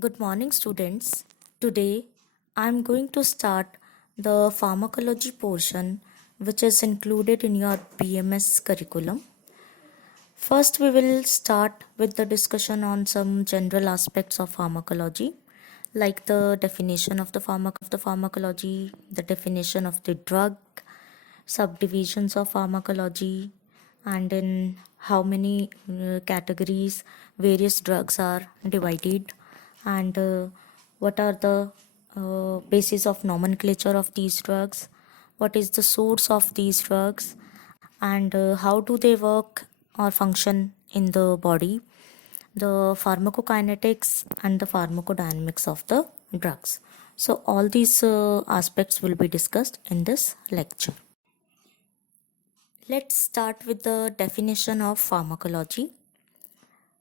Good morning, students. Today, I'm going to start the pharmacology portion, which is included in your BMS curriculum. First, we will start with the discussion on some general aspects of pharmacology, like the definition of the pharmacology, the definition of the drug, subdivisions of pharmacology, and in how many categories various drugs are divided, and what are the basis of nomenclature of these drugs, what is the source of these drugs, and how do they work or function in the body, the pharmacokinetics and the pharmacodynamics of the drugs. So all these aspects will be discussed in this lecture. Let's start with the definition of pharmacology.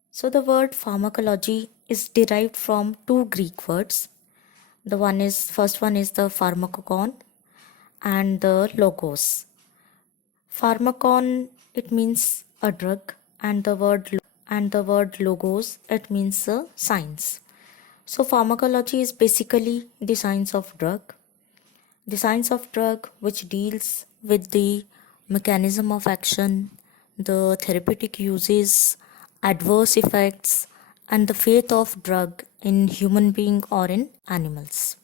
So the word pharmacology is derived from two Greek words. First one is the pharmakon and the logos. Pharmakon, it means a drug, and the word logos, it means a science. So pharmacology is basically the science of drug. The science of drug which deals with the mechanism of action, the therapeutic uses, adverse effects, and the fate of drug in human being or in animals.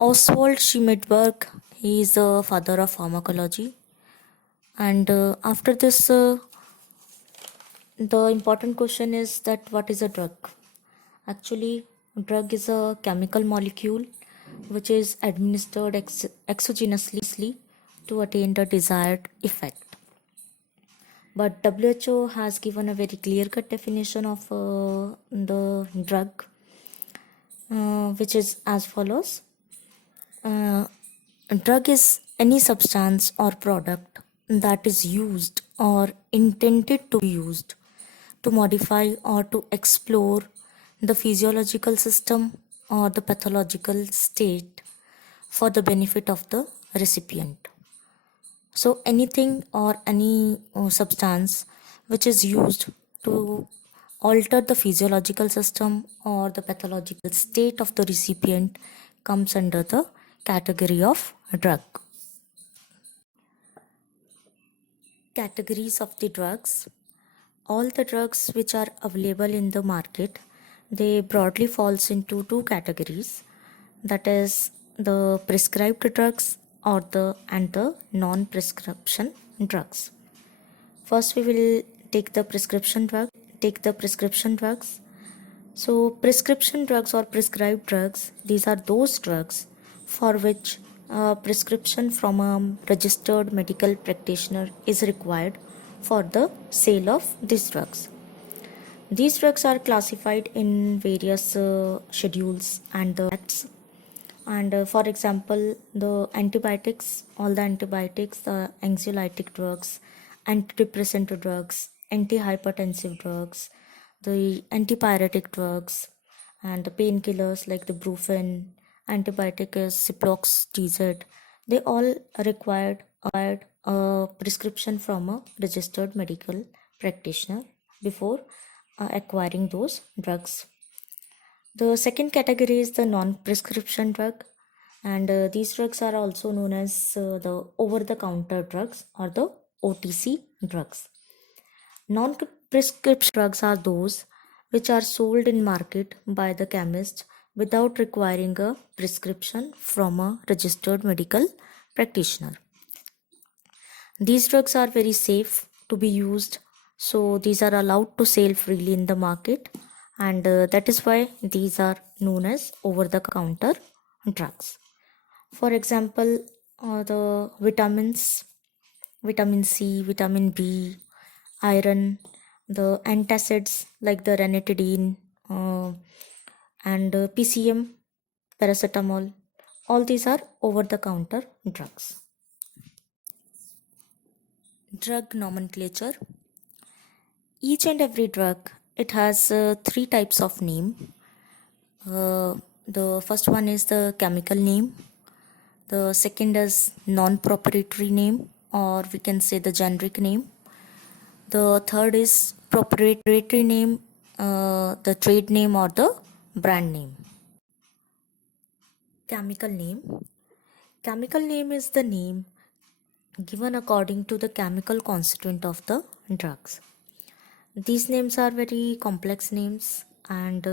Oswald Schmidberg, he is the father of pharmacology. And after this, the important question is that what is a drug? Actually, drug is a chemical molecule which is administered exogenously to attain the desired effect. But WHO has given a very clear-cut definition of the drug, which is as follows. Drug is any substance or product that is used or intended to be used to modify or to explore the physiological system or the pathological state for the benefit of the recipient. So anything or any substance which is used to alter the physiological system or the pathological state of the recipient comes under the category of drug. Categories of the drugs. All the drugs which are available in the market, they broadly falls into two categories, that is the prescribed drugs or the non-prescription drugs. First we will take the prescription drugs. So prescription drugs or prescribed drugs, these are those drugs for which a prescription from a registered medical practitioner is required for the sale of these drugs. These drugs are classified in various schedules and the acts. And for example, the antibiotics, all the antibiotics, the anxiolytic drugs, antidepressant drugs, antihypertensive drugs, the antipyretic drugs, and the painkillers like the Brufen, antibiotic is Ciplox TZ, they all required a prescription from a registered medical practitioner before acquiring those drugs. The second category is the non-prescription drug, and these drugs are also known as the over-the-counter drugs or the OTC drugs. Non-prescription drugs are those which are sold in market by the chemist without requiring a prescription from a registered medical practitioner. These drugs are very safe to be used, so these are allowed to sell freely in the market, and that is why these are known as over-the-counter drugs. For example, the vitamins, vitamin C, vitamin B, iron, the antacids like the ranitidine and PCM, paracetamol, all these are over-the-counter drugs. Drug nomenclature. Each and every drug, it has three types of name. The first one is the chemical name. The second is non-proprietary name, or we can say the generic name. The third is proprietary name, the trade name or the brand name. Chemical name. Chemical name is the name given according to the chemical constituent of the drugs. These names are very complex names, and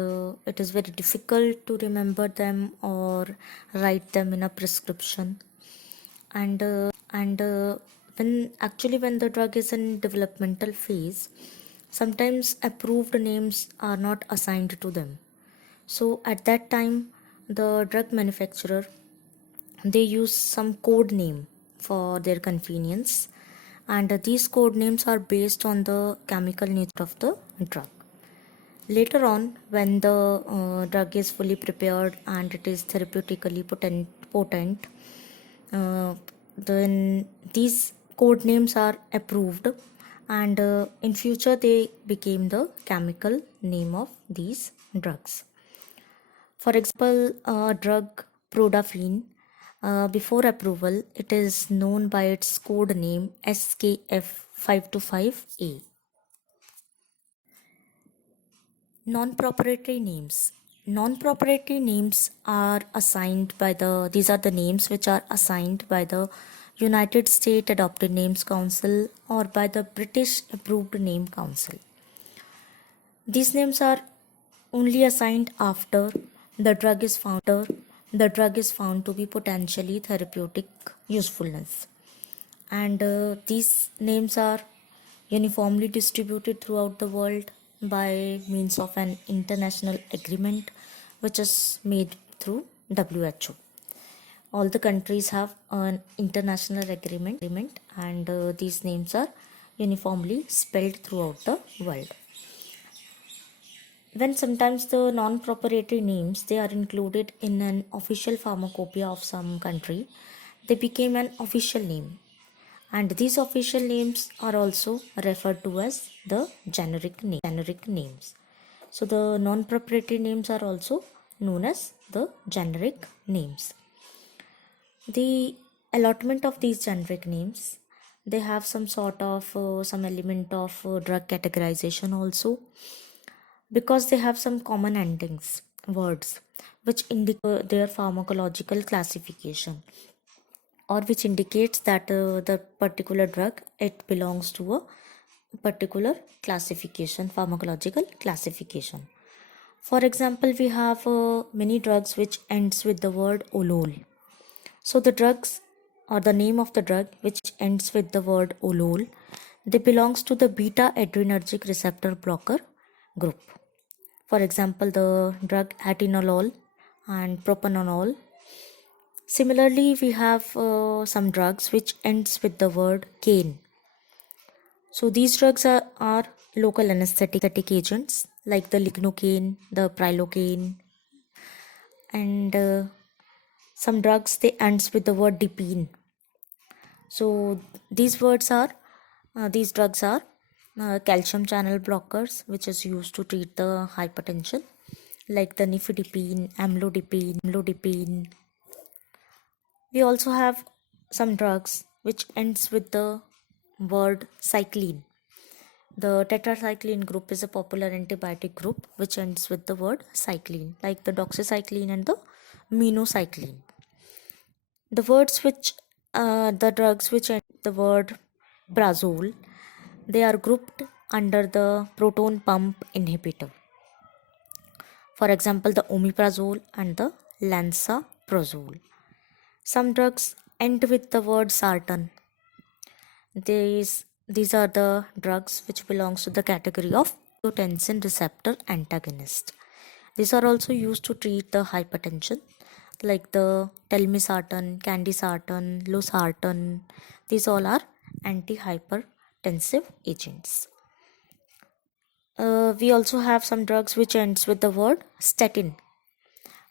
it is very difficult to remember them or write them in a prescription. And when the drug is in developmental phase, sometimes approved names are not assigned to them. So at that time, the drug manufacturer, they use some code name for their convenience, and these code names are based on the chemical nature of the drug. Later on, when the drug is fully prepared and it is therapeutically potent, then these code names are approved, and in future they became the chemical name of these drugs. For example, drug Prodafine, before approval, it is known by its code name SKF525A. Non-proprietary names. Non-proprietary names are assigned by these are the names which are assigned by the United States Adopted Names Council or by the British Approved Name Council. These names are only assigned after the drug is found to be potentially therapeutic usefulness, and these names are uniformly distributed throughout the world by means of an international agreement which is made through WHO. All the countries have an international agreement, and these names are uniformly spelled throughout the world. When sometimes the non-proprietary names, they are included in an official pharmacopoeia of some country, they became an official name, and these official names are also referred to as the generic names. So the non-proprietary names are also known as the generic names. The allotment of these generic names, they have some sort of some element of drug categorization also, because they have some common endings, words, which indicate their pharmacological classification, or which indicates that the particular drug, it belongs to a particular classification, pharmacological classification. For example, we have many drugs which ends with the word olol. So the drugs, or the name of the drug which ends with the word olol, they belongs to the beta adrenergic receptor blocker group. For example, the drug atenolol and propranolol. Similarly, we have some drugs which ends with the word cane. So these drugs are local anesthetic agents like the lignocaine, the prilocaine, and some drugs they ends with the word dipine. So these drugs are calcium channel blockers, which is used to treat the hypertension, like the nifedipine, amlodipine. We also have some drugs which ends with the word cycline. The tetracycline group is a popular antibiotic group which ends with the word cycline, like the doxycycline and the minocycline. The drugs which end the word prazole, they are grouped under the proton pump inhibitor. For example, the omeprazole and the lansoprazole. Some drugs end with the word sartan. These are the drugs which belongs to the category of angiotensin receptor antagonist. These are also used to treat the hypertension, like the telmisartan, candesartan, losartan. These all are antihypertensive agents. We also have some drugs which ends with the word statin,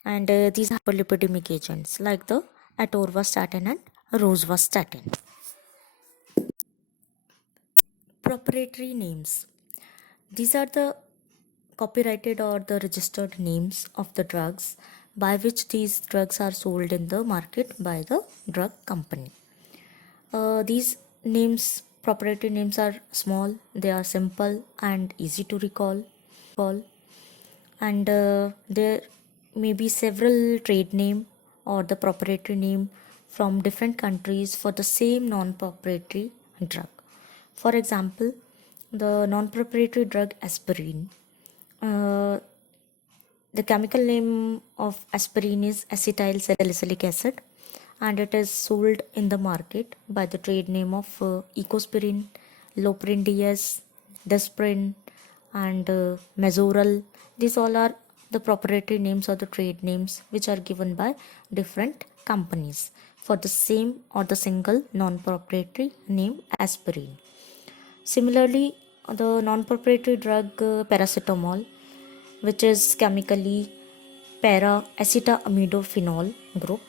and these are hyperlipidemic agents like the atorvastatin and rosuvastatin. Proprietary names. These are the copyrighted or the registered names of the drugs by which these drugs are sold in the market by the drug company. These names, proprietary names, are small, they are simple and easy to recall. call, and there may be several trade name or the proprietary name from different countries for the same non-proprietary drug. For example, the non-proprietary drug aspirin. Uh, the chemical name of aspirin is acetyl salicylic acid, and it is sold in the market by the trade name of Ecospirin, Loprin DS, Desprin, and Mazoral. These all are the proprietary names or the trade names which are given by different companies for the same or the single non-proprietary name aspirin. Similarly, the non-proprietary drug paracetamol, which is chemically para-acetaminophenol group,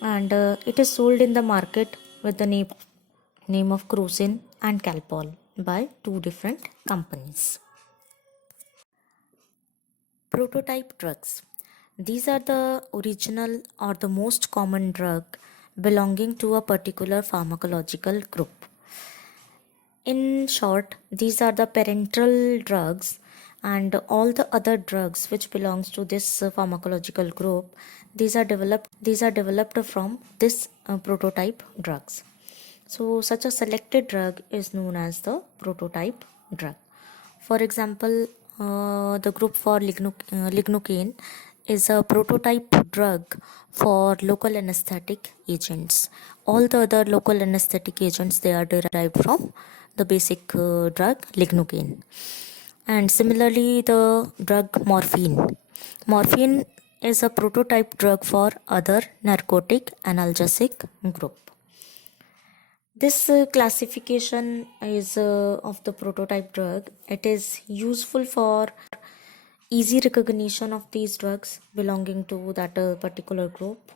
and it is sold in the market with the name of Crocin and Calpol by two different companies. Prototype drugs. These are the original or the most common drug belonging to a particular pharmacological group. In short, these are the parental drugs, and all the other drugs which belongs to this pharmacological group, these are developed from this prototype drugs. So such a selected drug is known as the prototype drug. For example, the group for lignocaine is a prototype drug for local anesthetic agents. All the other local anesthetic agents, they are derived from the basic drug lignocaine. And similarly, the drug morphine. Morphine is a prototype drug for other narcotic analgesic group. This classification is of the prototype drug. It is useful for easy recognition of these drugs belonging to that particular group,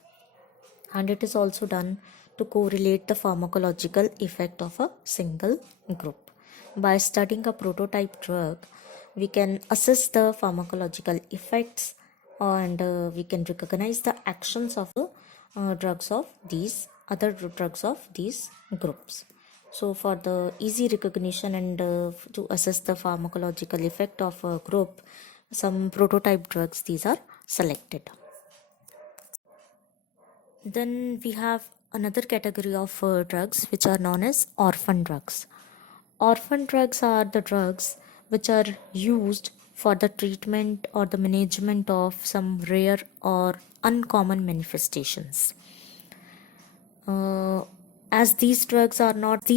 and it is also done to correlate the pharmacological effect of a single group. By studying a prototype drug, we can assess the pharmacological effects, and we can recognize the actions of the drugs of these other drugs of these groups. So for the easy recognition and to assess the pharmacological effect of a group, some prototype drugs these are selected. Then we have another category of drugs which are known as orphan drugs. Orphan drugs are the drugs which are used for the treatment or the management of some rare or uncommon manifestations. As these drugs are not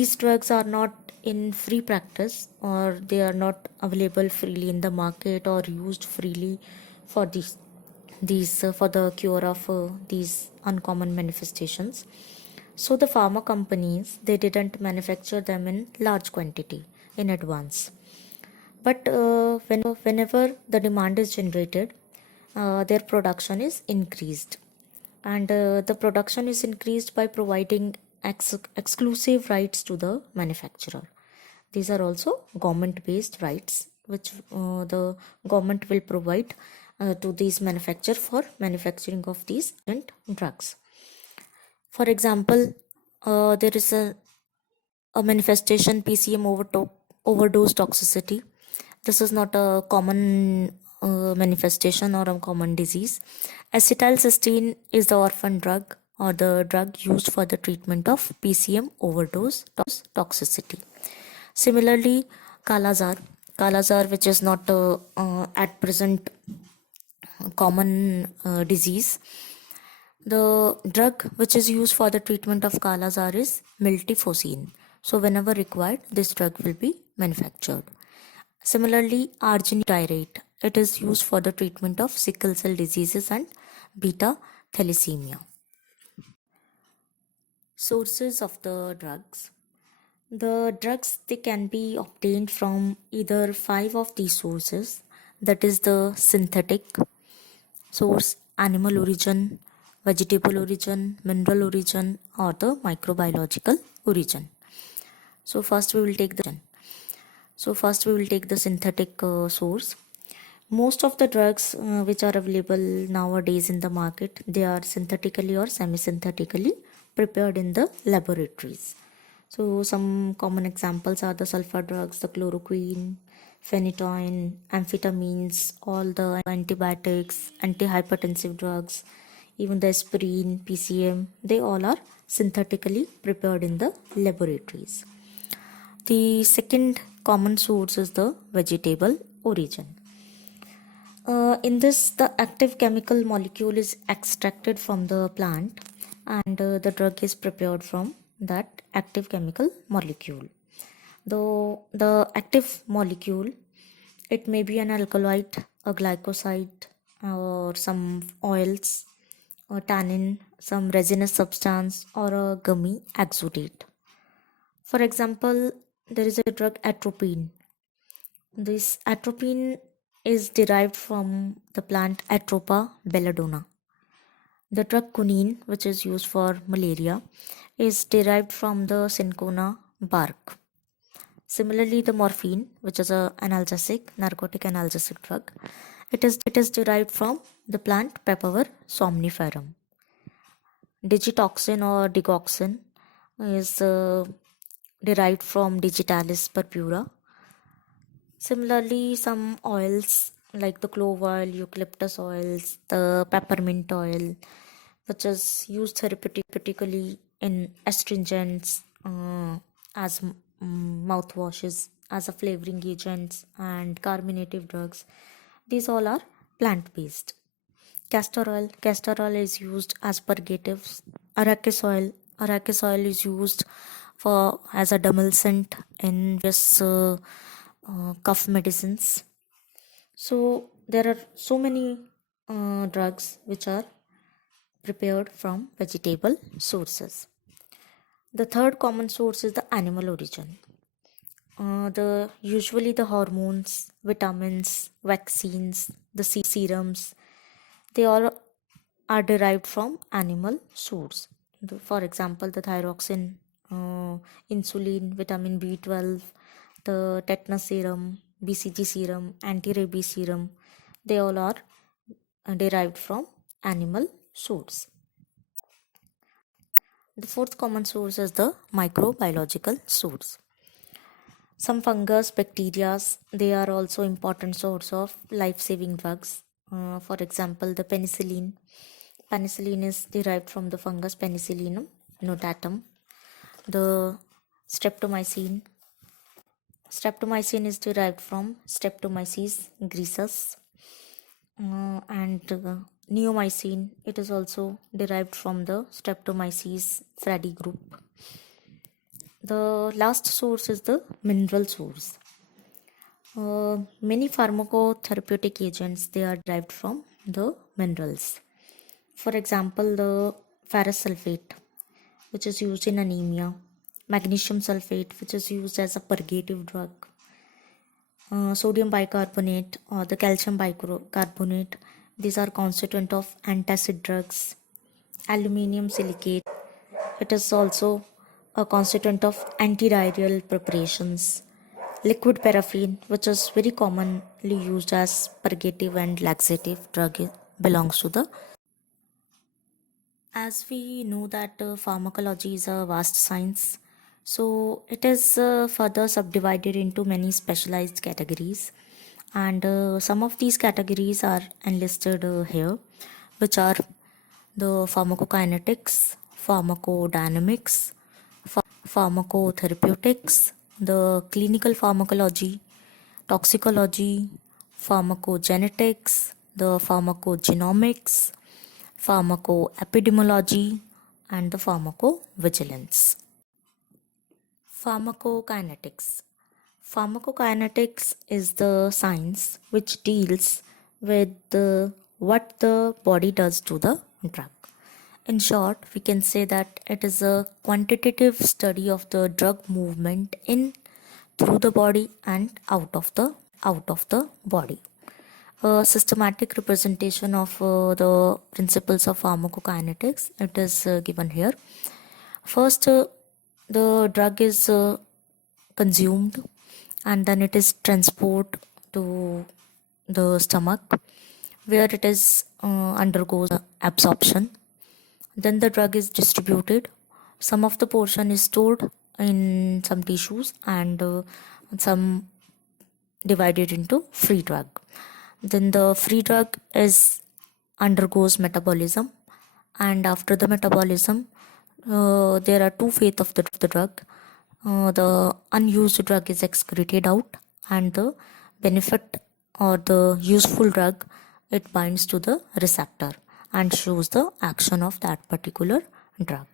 in free practice, or they are not available freely in the market or used freely for these for the cure of these uncommon manifestations. So the pharma companies, they didn't manufacture them in large quantity in advance, but whenever the demand is generated, their production is increased, and the production is increased by providing exclusive rights to the manufacturer. These are also government based rights which the government will provide to these manufacturers for manufacturing of these different drugs. For example, there is a manifestation PCM overdose toxicity. This is not a common manifestation or a common disease. Acetylcysteine is the orphan drug or the drug used for the treatment of PCM overdose toxicity. Similarly, Kalazar, which is not at present a common disease. The drug which is used for the treatment of Kala-Azar is miltefosine. So whenever required, this drug will be manufactured. Similarly, arginine butyrate. It is used for the treatment of sickle cell diseases and beta thalassemia. Sources of the drugs. The drugs, they can be obtained from either 5 of these sources, that is the synthetic source, animal origin, vegetable origin, mineral origin, or the microbiological origin. So first we will take the synthetic source. Most of the drugs which are available nowadays in the market, they are synthetically or semi-synthetically prepared in the laboratories. So some common examples are the sulfur drugs, the chloroquine, phenytoin, amphetamines, all the antibiotics, antihypertensive drugs, even the aspirin, PCM, they all are synthetically prepared in the laboratories. The second common source is the vegetable origin. In this, the active chemical molecule is extracted from the plant and the drug is prepared from that active chemical molecule. Though the active molecule, it may be an alkaloid, a glycoside, or some oils, or tannin, some resinous substance, or a gummy exudate. For example, there is a drug atropine. This atropine is derived from the plant Atropa belladonna. The drug quinine, which is used for malaria, is derived from the cinchona bark. Similarly, the morphine, which is a analgesic, narcotic analgesic drug, it is derived from the plant Papaver somniferum. Digitoxin or digoxin is derived from Digitalis purpura. Similarly, some oils like the clove oil, eucalyptus oils, the peppermint oil, which is used therapeutically in astringents, as mouthwashes, as a flavoring agents, and carminative drugs. These all are plant-based. Castor oil is used as purgatives. Arachis oil is used for as a demulcent in just cough medicines. So there are so many drugs which are prepared from vegetable sources. The third common source is the animal origin. Usually the hormones, vitamins, vaccines, the serums, they all are derived from animal source. For example, the thyroxine, insulin, vitamin B12, the tetanus serum, BCG serum, anti-rabies serum, they all are derived from animal source. The fourth common source is the microbiological source. Some fungus, bacteria, they are also important source of life-saving drugs. For example, the penicillin. Penicillin is derived from the fungus Penicillium notatum. The streptomycin. Streptomycin is derived from Streptomyces griseus. And neomycin, it is also derived from the Streptomyces fradi group. The last source is the mineral source. Many pharmacotherapeutic agents, they are derived from the minerals. For example, the ferrous sulfate, which is used in anemia, magnesium sulfate, which is used as a purgative drug, sodium bicarbonate or the calcium bicarbonate, these are constituent of antacid drugs. Aluminium silicate, it is also a constituent of antidiarrheal preparations. Liquid paraffin, which is very commonly used as purgative and laxative drug, belongs to the. As we know that pharmacology is a vast science, so it is further subdivided into many specialized categories, and some of these categories are enlisted here, which are the pharmacokinetics, pharmacodynamics, pharmacotherapeutics, the clinical pharmacology, toxicology, pharmacogenetics, the pharmacogenomics, pharmacoepidemiology, and the pharmacovigilance. Pharmacokinetics. Pharmacokinetics is the science which deals with what the body does to the drug. In short, we can say that it is a quantitative study of the drug movement in, through the body and out of the body. A systematic representation of the principles of pharmacokinetics, it is given here. First, the drug is consumed and then it is transported to the stomach where it is undergoes absorption. Then the drug is distributed. Some of the portion is stored in some tissues and some divided into free drug. Then the free drug is undergoes metabolism, and after the metabolism, there are two phases of the drug. The unused drug is excreted out, and the benefit or the useful drug, it binds to the receptor and shows the action of that particular drug.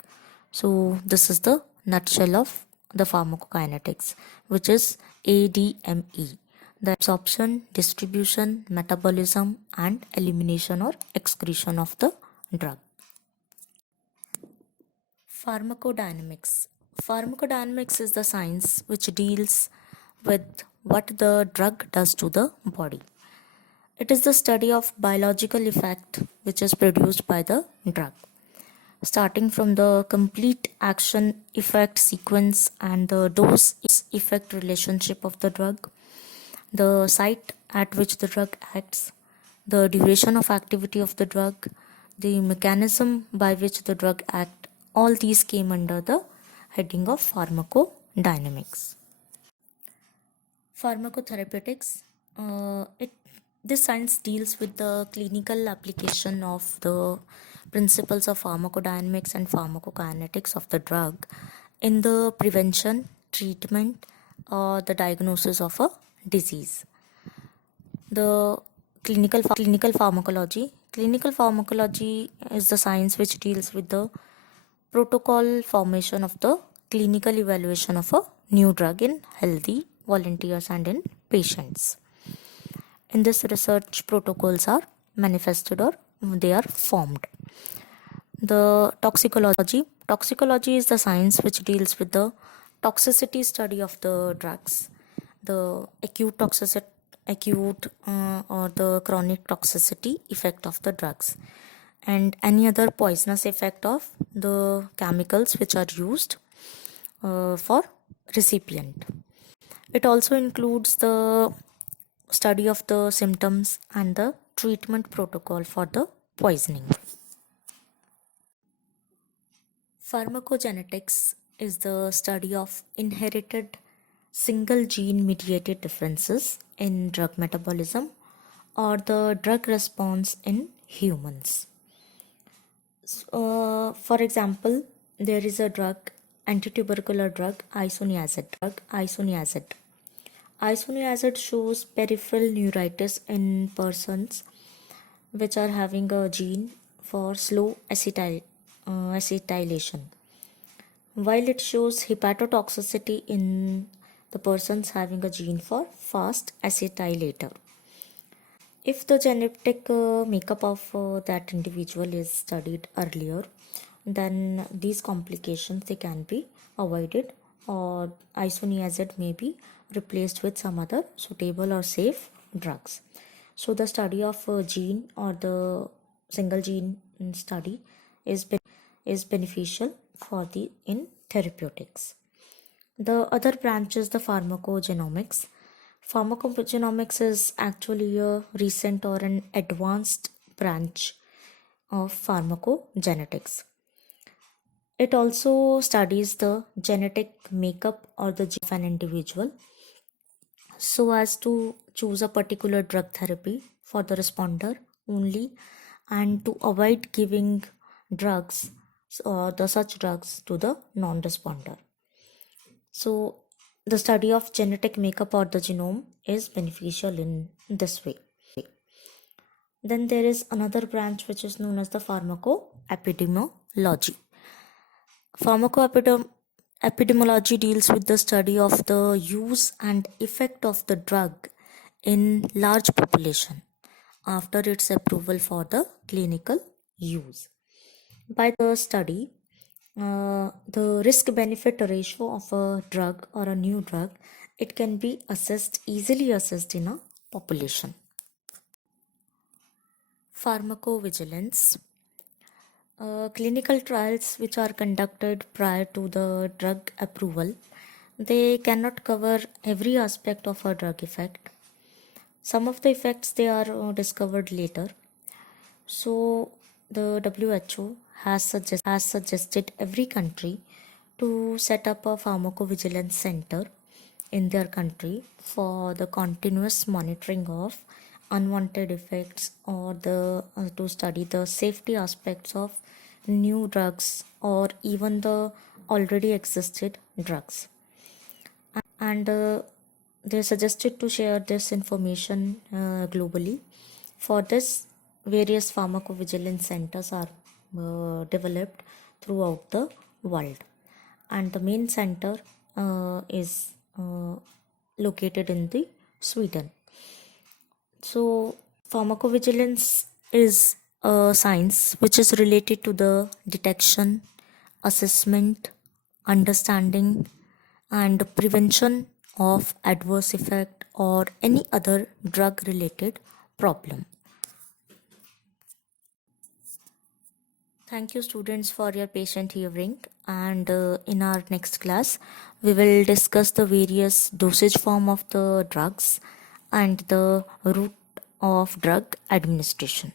So this is the nutshell of the pharmacokinetics, which is ADME: the absorption, distribution, metabolism, and elimination or excretion of the drug. Pharmacodynamics. Pharmacodynamics is the science which deals with what the drug does to the body. It is the study of biological effect which is produced by the drug, starting from the complete action effect sequence and the dose effect relationship of the drug, the site at which the drug acts, the duration of activity of the drug, the mechanism by which the drug acts. All these came under the heading of pharmacodynamics. Pharmacotherapeutics. This science deals with the clinical application of the principles of pharmacodynamics and pharmacokinetics of the drug in the prevention, treatment, or the diagnosis of a disease. The clinical pharmacology. Clinical pharmacology is the science which deals with the protocol formation of the clinical evaluation of a new drug in healthy volunteers and in patients. In this, research protocols are manifested or they are formed. The toxicology. Toxicology is the science which deals with the toxicity study of the drugs, the acute toxicity, or the chronic toxicity effect of the drugs, and any other poisonous effect of the chemicals which are used for recipient. It also includes the study of the symptoms and the treatment protocol for the poisoning. Pharmacogenetics is the study of inherited single gene mediated differences in drug metabolism or the drug response in humans. For example, there is a drug, antitubercular drug, isoniazid. Isoniazid shows peripheral neuritis in persons which are having a gene for slow acetylation, while it shows hepatotoxicity in the persons having a gene for fast acetylator. If the genetic makeup of that individual is studied earlier, then these complications they can be avoided, or isoniazid may be replaced with some other suitable or safe drugs. So the study of a gene or the single gene study is beneficial for the in therapeutics. The other branch is the pharmacogenomics. Pharmacogenomics is actually a recent or an advanced branch of pharmacogenetics. It also studies the genetic makeup or the gene of an individual so as to choose a particular drug therapy for the responder only, and to avoid giving drugs or the such drugs to the non-responder. So the study of genetic makeup or the genome is beneficial in this way. Then there is another branch which is known as the pharmacoepidemiology. Pharmacoepidemiology deals with the study of the use and effect of the drug in large population after its approval for the clinical use. By the study, the risk benefit ratio of a drug or a new drug, it can be easily assessed in a population. Pharmacovigilance. Clinical trials which are conducted prior to the drug approval, they cannot cover every aspect of a drug effect. Some of the effects they are discovered later. So the WHO has suggested every country to set up a pharmacovigilance center in their country for the continuous monitoring of unwanted effects or the to study the safety aspects of new drugs or even the already existed drugs. And they suggested to share this information globally. For this, various pharmacovigilance centers are developed throughout the world, and the main center is located in the Sweden. So, pharmacovigilance is a science which is related to the detection, assessment, understanding, and prevention of adverse effect or any other drug related problem. Thank you, students, for your patient hearing. And in our next class, we will discuss the various dosage form of the drugs and the route of drug administration.